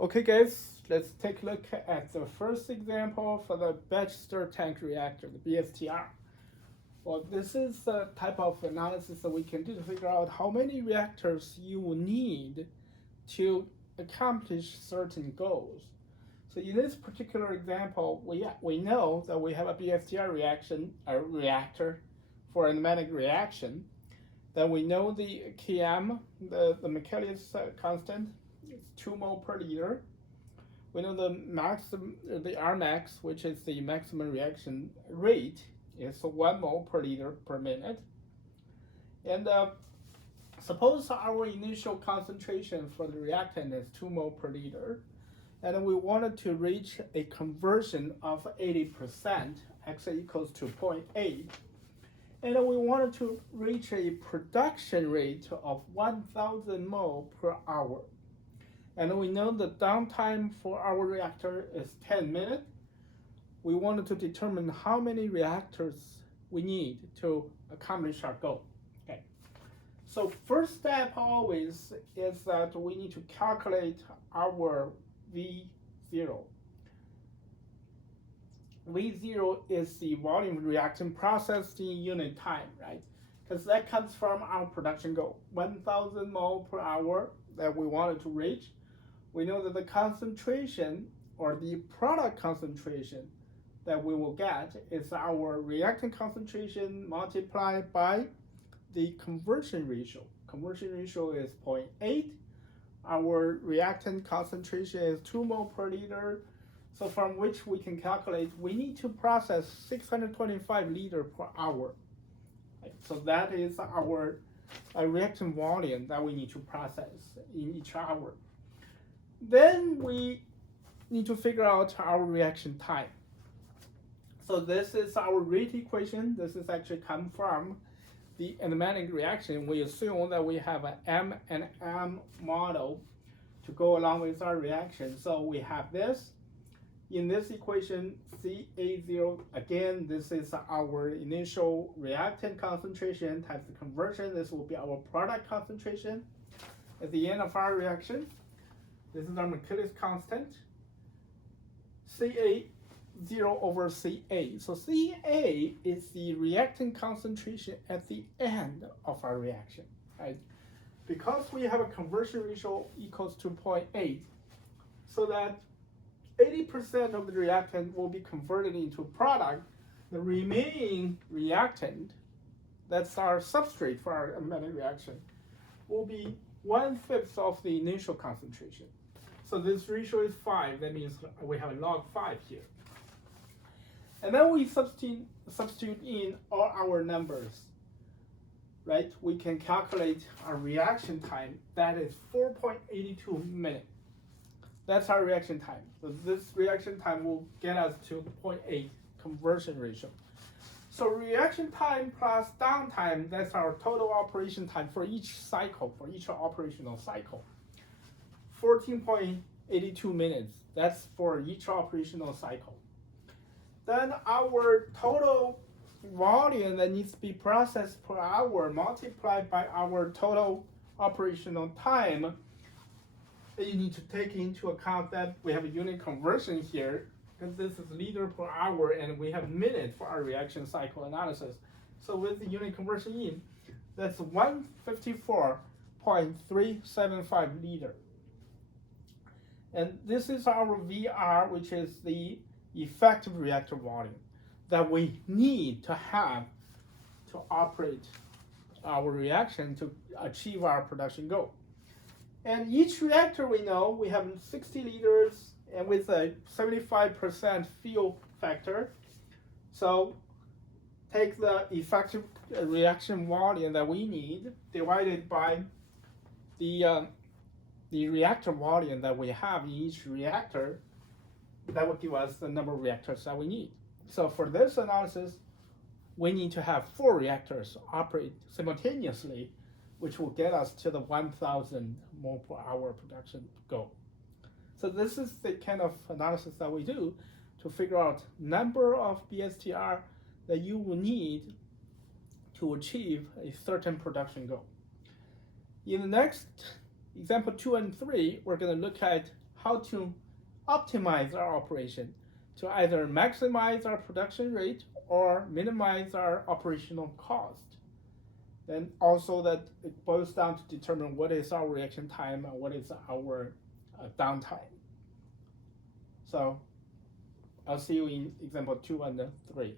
Okay, guys, let's take a look at the first example for the batch stir tank reactor, the BSTR. Well, this is the type of analysis that we can do to figure out how many reactors you will need to accomplish certain goals. So in this particular example, we know that we have a BSTR reactor for an enzymatic reaction. Then we know the Km, the Michaelis constant, is 2 mole per liter. We know the Rmax, which is the maximum reaction rate, is 1 mole per liter per minute. And suppose our initial concentration for the reactant is 2 mole per liter, and we wanted to reach a conversion of 80%, x equals to 0.8. And we wanted to reach a production rate of 1,000 mole per hour. And we know the downtime for our reactor is 10 minutes. We wanted to determine how many reactors we need to accomplish our goal. Okay. So first step always is that we need to calculate our V0. V0 is the volume reaction processed in unit time, right? Because that comes from our production goal, 1,000 mole per hour that we wanted to reach. We know that the concentration or the product concentration that we will get is our reactant concentration multiplied by the conversion ratio. Conversion ratio is 0.8. Our reactant concentration is 2 mole per liter. So from which we can calculate we need to process 625 liter per hour. So that is our reactant volume that we need to process in each hour. Then we need to figure out our reaction time. So this is our rate equation. This is actually come from the enzymatic reaction. We assume that we have an M and M model to go along with our reaction. So we have this. In this equation, Ca0, again, this is our initial reactant concentration times the conversion. This will be our product concentration at the end of our reaction. This is our Michaelis constant, Ca0 over Ca. So Ca is the reactant concentration at the end of our reaction, right? Because we have a conversion ratio equals to 0.8, so that 80% of the reactant will be converted into product. The remaining reactant, that's our substrate for our enzymatic reaction, will be 1/5 of the initial concentration. So this ratio is 5. That means we have a log 5 here. And then we substitute in all our numbers, right? We can calculate our reaction time. That is 4.82 minutes. That's our reaction time. So this reaction time will get us to 0.8 conversion ratio. So reaction time plus downtime, that's our total operation time for each cycle, for each operational cycle. 14.82 minutes, that's for each operational cycle. Then our total volume that needs to be processed per hour multiplied by our total operational time. You need to take into account that we have a unit conversion here, because this is liter per hour and we have minute for our reaction cycle analysis. So with the unit conversion in, that's 154.375 liter. And this is our VR, which is the effective reactor volume that we need to have to operate our reaction to achieve our production goal. And each reactor we know we have 60 liters and with a 75% fuel factor. So take the effective reaction volume that we need divided by the reactor volume that we have in each reactor. That will give us the number of reactors that we need. So for this analysis, we need to have 4 reactors operate simultaneously, which will get us to the 1,000 mole per hour production goal. So this is the kind of analysis that we do to figure out number of BSTR that you will need to achieve a certain production goal. In the next example 2 and 3, we're going to look at how to optimize our operation to either maximize our production rate or minimize our operational cost. Then also that it boils down to determine what is our reaction time and what is our downtime. So I'll see you in example 2 and 3.